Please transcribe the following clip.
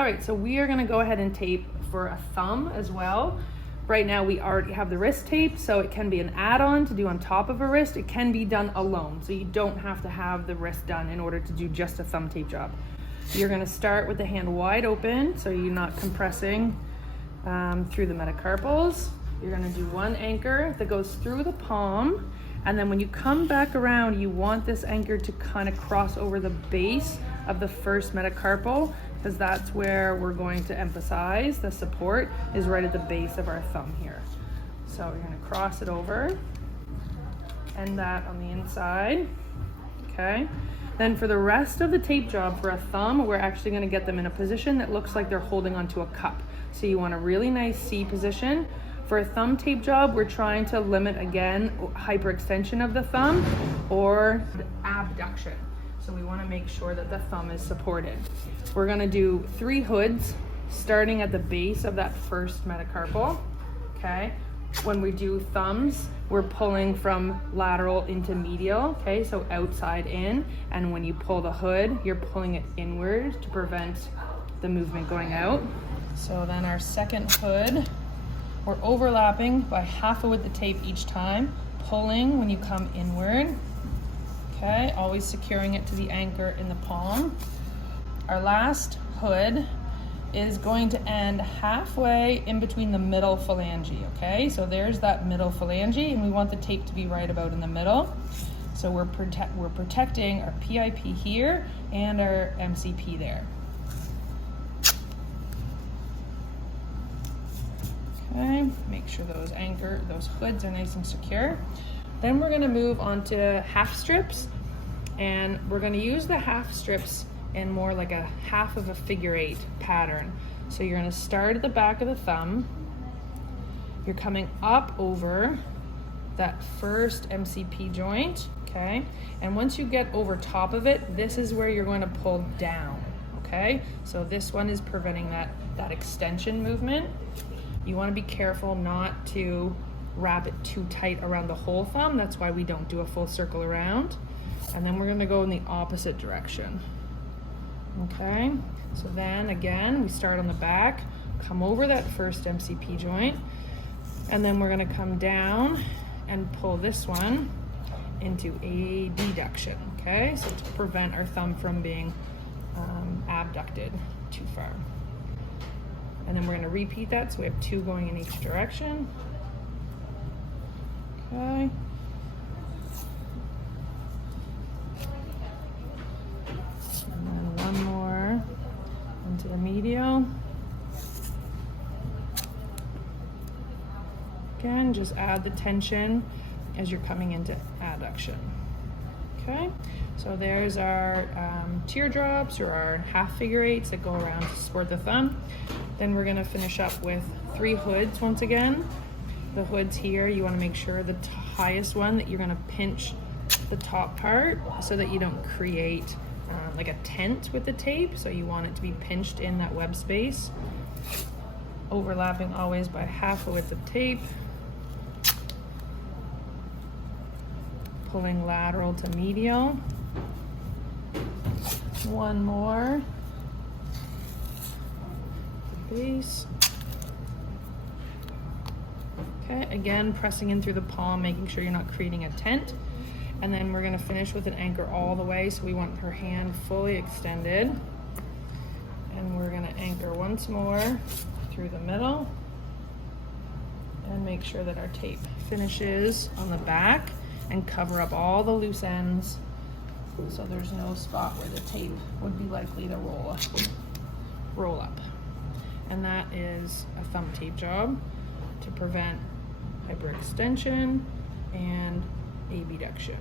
All right, so we are gonna go ahead and tape for a thumb as well. Right now we already have the wrist tape, so it can be an add-on to do on top of a wrist. It can be done alone, so you don't have to have the wrist done in order to do just a thumb tape job. You're gonna start with the hand wide open, so you're not compressing through the metacarpals. You're gonna do one anchor that goes through the palm, and then when you come back around, you want this anchor to kind of cross over the base of the first metacarpal, because that's where we're going to emphasize the support is right at the base of our thumb here. So you're gonna cross it over, and that on the inside, okay? Then for the rest of the tape job for a thumb, we're actually gonna get them in a position that looks like they're holding onto a cup. So you want a really nice C position. For a thumb tape job, we're trying to limit, again, hyperextension of the thumb or abduction. So we want to make sure that the thumb is supported. We're going to do 3 hoods starting at the base of that first metacarpal, okay? When we do thumbs, we're pulling from lateral into medial, okay? So outside in, and when you pull the hood, you're pulling it inward to prevent the movement going out. So then our second hood, we're overlapping by half a width of tape each time, pulling when you come inward. Okay, always securing it to the anchor in the palm. Our last hood is going to end halfway in between the middle phalange, okay? So there's that middle phalange, and we want the tape to be right about in the middle. So we're protecting our PIP here and our MCP there. Okay, make sure those hoods are nice and secure. Then we're gonna move on to half strips, and we're gonna use the half strips in more like a half of a figure 8 pattern. So you're gonna start at the back of the thumb, you're coming up over that first MCP joint, okay? And once you get over top of it, this is where you're going to pull down, okay? So this one is preventing that extension movement. You wanna be careful not to wrap it too tight around the whole thumb. That's why we don't do a full circle around. And then we're gonna go in the opposite direction. Okay, so then again, we start on the back, come over that first MCP joint, and then we're gonna come down and pull this one into a deduction, okay? So to prevent our thumb from being abducted too far. And then we're gonna repeat that, so we have 2 going in each direction. Okay. And then one more into the medial. Again, just add the tension as you're coming into adduction. Okay, so there's our teardrops or our half figure 8s that go around to support the thumb. Then we're gonna finish up with 3 hoods once again. The hoods here, you want to make sure the highest one that you're going to pinch the top part so that you don't create like a tent with the tape. So you want it to be pinched in that web space. Overlapping always by half a width of tape. Pulling lateral to medial. One more. The base. Okay, again, pressing in through the palm, making sure you're not creating a tent. And then we're gonna finish with an anchor all the way, so we want her hand fully extended. And we're gonna anchor once more through the middle and make sure that our tape finishes on the back and cover up all the loose ends so there's no spot where the tape would be likely to roll up. And that is a thumb tape job to prevent hyperextension and abduction.